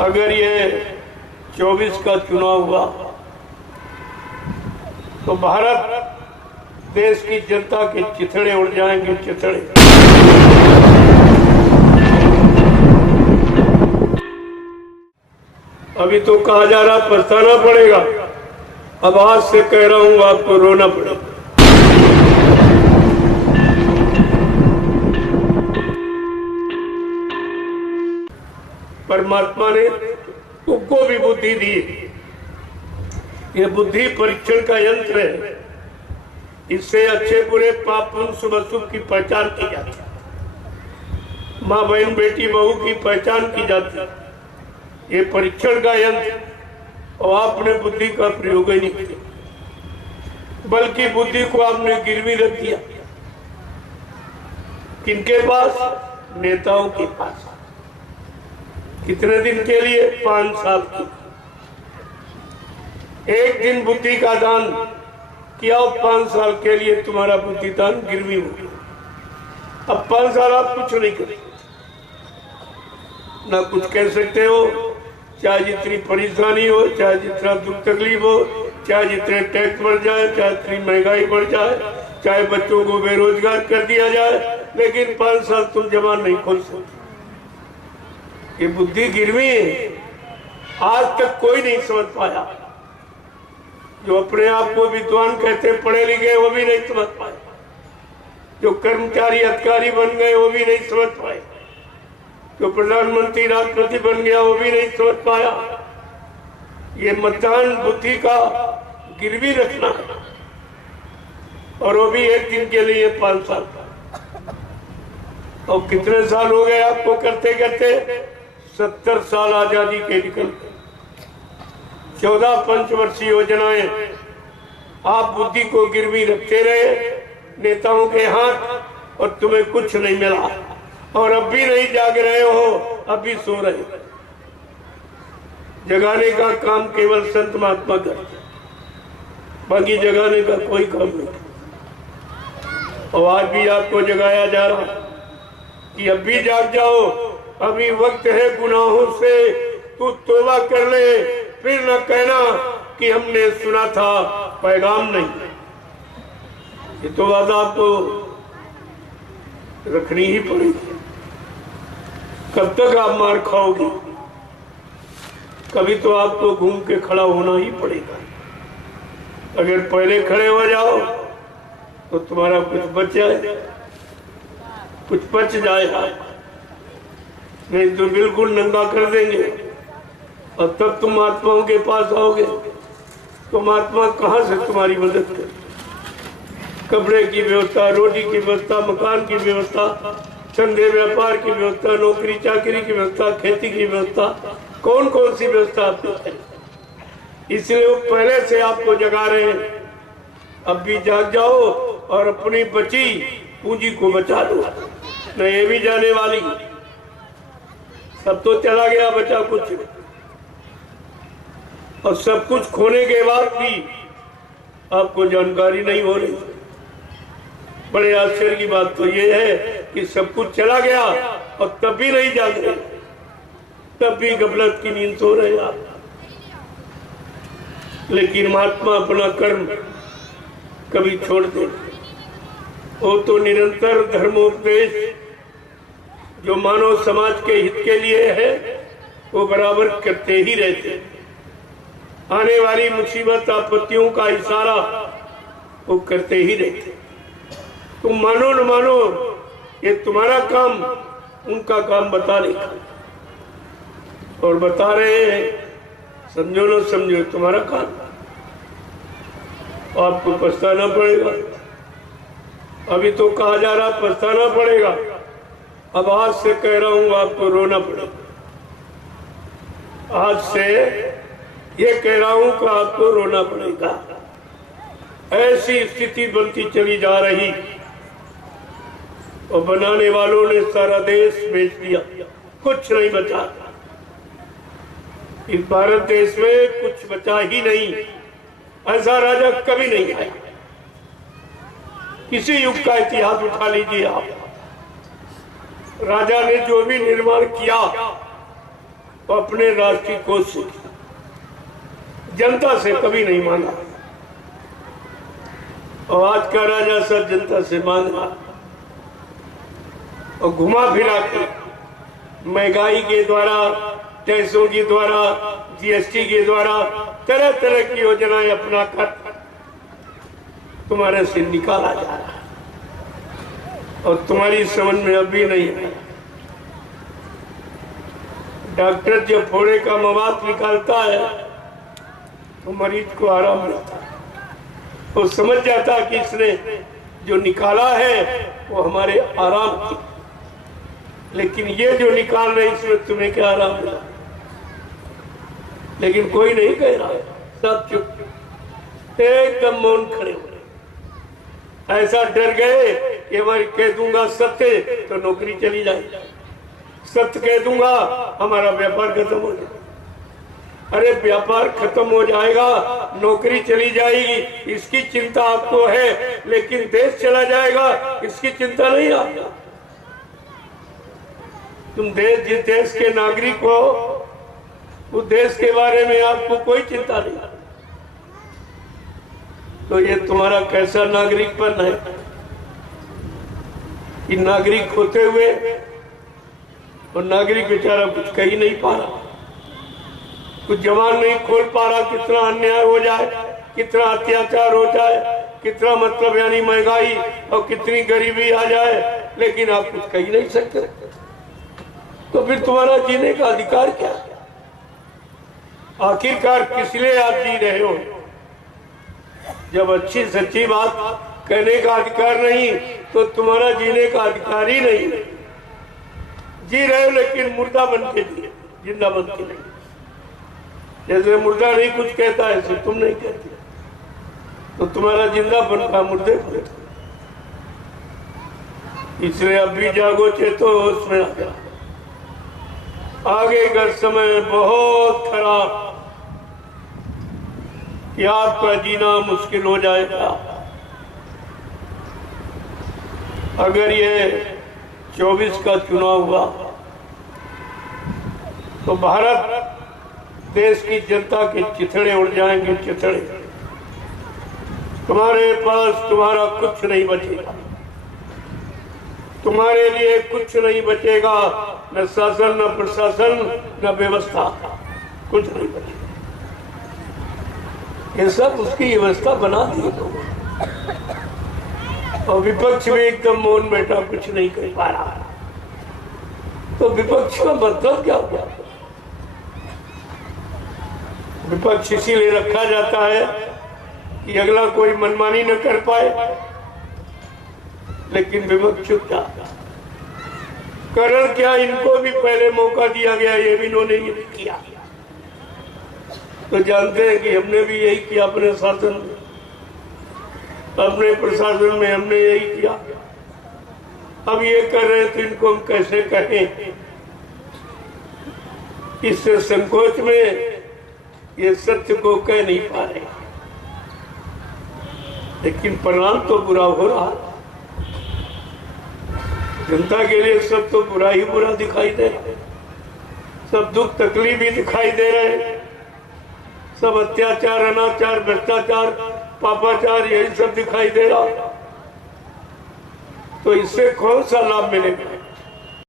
अगर ये 24 का चुनाव हुआ तो भारत देश की जनता के चिथड़े उड़ जाएंगे, चिथड़े। अभी तो कहा जा रहा पछताना पड़ेगा, अब आज से कह रहा हूं आपको रोना पड़ेगा। परमात्मा ने तुमको भी बुद्धि दी, ये बुद्धि परीक्षण का यंत्र है। इससे अच्छे बुरे पाप पुण्य शुभ अशुभ की पहचान की जाती है, माँ बहन बेटी बहू की पहचान की जाती है। ये परीक्षण का यंत्र, और आपने बुद्धि का प्रयोग ही नहीं किया, बल्कि बुद्धि को आपने गिरवी रख दिया। किनके पास? नेताओं के पास। कितने दिन के लिए? 5 साल के। एक दिन बुद्धि का दान किया, 5 साल के लिए तुम्हारा बुद्धि दान गिरवी हो गया। अब 5 साल आप कुछ नहीं कर सकते, ना कुछ कह सकते हो, चाहे जितनी परेशानी हो, चाहे जितना दुख तकलीफ हो, चाहे जितने टैक्स बढ़ जाए, चाहे जितनी महंगाई बढ़ जाए, चाहे बच्चों को बेरोजगार कर दिया जाए, लेकिन 5 साल तुम जबान नहीं खोल सकते। ये बुद्धि गिरवी है, आज तक कोई नहीं समझ पाया। जो अपने आप को विद्वान कहते पढ़े लिखे, वो भी नहीं समझ पाए। जो कर्मचारी अधिकारी बन गए, वो भी नहीं समझ पाए। जो प्रधानमंत्री राष्ट्रपति बन गया, वो भी नहीं समझ पाया। ये मतदान बुद्धि का गिरवी रखना है, और वो भी एक दिन के लिए 5 साल। और कितने साल हो गए आपको करते करते? 70 साल आजादी के निकल गए। 14 पंचवर्षीय योजनाएं आप बुद्धि को गिरवी रखते रहे नेताओं के हाथ, और तुम्हें कुछ नहीं मिला। और अब भी नहीं जाग रहे हो, अब भी सो रहे हो। जगाने का काम केवल संत महात्मा करते, बाकी जगाने का कोई काम नहीं। और आज भी आपको जगाया जा रहा कि अब भी जाग जाओ, अभी वक्त है गुनाहों से तू तौबा कर ले, फिर न कहना कि हमने सुना था पैगाम नहीं। ये तो बात आपको रखनी ही पड़ेगी। कब तक आप मार खाओगे? कभी तो आपको घूम के खड़ा होना ही पड़ेगा। अगर पहले खड़े हो जाओ तो तुम्हारा कुछ बच जाए, कुछ बच जाएगा, नहीं तो बिल्कुल नंगा कर देंगे। और तब तुम महात्माओं के पास आओगे तो महात्मा कहाँ से तुम्हारी मदद करे? कपड़े की व्यवस्था, रोटी की व्यवस्था, मकान की व्यवस्था, धंधे व्यापार की व्यवस्था, नौकरी चाकरी की व्यवस्था, खेती की व्यवस्था, कौन कौन सी व्यवस्था आपको है? इसलिए वो पहले से आपको जगा रहे हैं। अब भी जाग जाओ और अपनी बची पूंजी को बचा दो, न ये भी जाने वाली। सब तो चला गया, बचा कुछ। और सब कुछ खोने के बाद भी आपको जानकारी नहीं हो रही। बड़े आश्चर्य की बात तो ये है कि सब कुछ चला गया और तब भी नहीं जाग रहे, तब भी गफलत की नींद सो रहे आप। लेकिन महात्मा अपना कर्म कभी छोड़ दे, वो तो निरंतर धर्मोपदेश जो मानव समाज के हित के लिए है वो बराबर करते ही रहते। आने वाली मुसीबत आपत्तियों का इशारा वो करते ही रहते। तुम मानो न मानो, ये तुम्हारा काम उनका काम बता रहे, और बता रहे हैं, समझो न समझो तुम्हारा काम। आपको पछताना पड़ेगा। अभी तो कहा जा रहा पछताना पड़ेगा, अब आज से कह रहा हूं आपको रोना पड़ेगा। आज से ये कह रहा हूं कि आपको रोना पड़ेगा। ऐसी स्थिति बनती चली जा रही, और बनाने वालों ने सारा देश बेच दिया, कुछ नहीं बचा। इस भारत देश में कुछ बचा ही नहीं। ऐसा राजा कभी नहीं आया। किसी युग का इतिहास उठा लीजिए आप, राजा ने जो भी निर्माण किया अपने राष्ट्रीय कोष से, जनता से कभी नहीं मांगा। और आज का राजा सब जनता से मांग रहा और घुमा फिरा के महंगाई के द्वारा, टैक्सों के द्वारा, जीएसटी के द्वारा तरह तरह की योजनाएं अपना कर तुम्हारे से निकाला जा रहा है और तुम्हारी समझ में अभी नहीं है। डॉक्टर जब फोड़े का मवाद निकालता है तो मरीज को आराम मिलता है, वो समझ जाता कि इसने जो निकाला है वो हमारे आराम की, लेकिन ये जो निकाल रहे इसमें तुम्हें क्या आराम मिला। लेकिन कोई नहीं कह रहा है, सब चुप एकदम मौन खड़े हो गए। ऐसा डर गए कि मैं कह दूंगा सत्य तो नौकरी चली जाएगी, सत्य कह दूंगा हमारा व्यापार खत्म हो जाएगा। अरे व्यापार खत्म हो जाएगा, नौकरी चली जाएगी, इसकी चिंता आपको है, लेकिन देश चला जाएगा इसकी चिंता नहीं आपको। तुम जिस देश के नागरिक हो उस देश के बारे में आपको कोई चिंता नहीं। तो ये तुम्हारा कैसा नागरिकपन है कि नागरिक होते हुए और नागरिक बेचारा कुछ कह ही नहीं पा रहा, कुछ जवान नहीं खोल पा रहा। कितना अन्याय हो जाए, कितना अत्याचार हो जाए, कितना मतलब यानी महंगाई और कितनी गरीबी आ जाए, लेकिन आप कुछ कह ही नहीं सकते। तो फिर तुम्हारा जीने का अधिकार क्या है? आखिरकार किस लिए आप जी रहे हो? जब अच्छी सच्ची बात कहने का अधिकार नहीं तो तुम्हारा जीने का अधिकार ही नहीं। जी रहे हो लेकिन मुर्दा बन के जिए, जिंदा बन के नहीं। जैसे मुर्दा नहीं कुछ कहता है ऐसे तुम नहीं कहते, तो तुम्हारा जिंदा बन का मुर्दे को। इसलिए अब भी जागो, चेतो, उसमें आ जाओ। आगे का समय बहुत खराब कि आपका जीना मुश्किल हो जाएगा। अगर ये 24 का चुनाव हुआ तो भारत देश की जनता के चिथड़े उड़ जाएंगे, चिथड़े। तुम्हारे पास तुम्हारा कुछ नहीं बचेगा, तुम्हारे लिए कुछ नहीं बचेगा, न शासन, न प्रशासन, न व्यवस्था, कुछ नहीं बचेगा। ये सब उसकी व्यवस्था बना दी और विपक्ष भी एकदम मौन बैठा, कुछ नहीं कर पा रहा। तो विपक्ष का मतलब क्या हुआ? विपक्ष इसीलिए रखा जाता है कि अगला कोई मनमानी न कर पाए, लेकिन विपक्ष चुपचाप। कारण क्या, इनको भी पहले मौका दिया गया, ये भी इन्होंने ये किया। तो जानते हैं कि हमने भी यही किया अपने शासन में, अपने प्रशासन में हमने यही किया। अब ये कर रहे तो इनको हम कैसे कहें? इससे संकोच में ये सत्य को कह नहीं पा रहे, लेकिन परिणाम तो बुरा हो रहा। जनता के लिए सब तो बुरा ही बुरा दिखाई दे रहा है, सब दुख तकलीफ ही दिखाई दे रहे हैं, सब अत्याचार, अनाचार, भ्रष्टाचार, पापाचार, यही सब दिखाई दे रहा। तो इससे कौन सा लाभ मिलेगा?